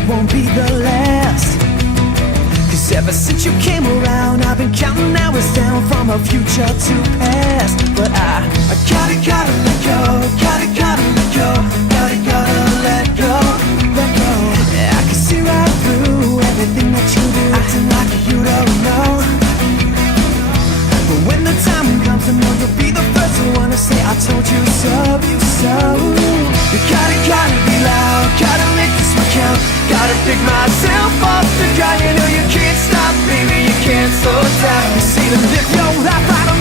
it won't be the last. Cause ever since you came around, I've been counting hours down from our future to past. But I gotta let go, gotta let go, gotta let go, let go. I can see right through everything that you do, acting like you don't know. But when the time comes, I know you'll be the first one to say I told you so, you so. You gotta be loud, gotta make this one count. Gotta pick myself off the ground. You know you can't stop, baby, you can't slow down. You see, to live your life, I don't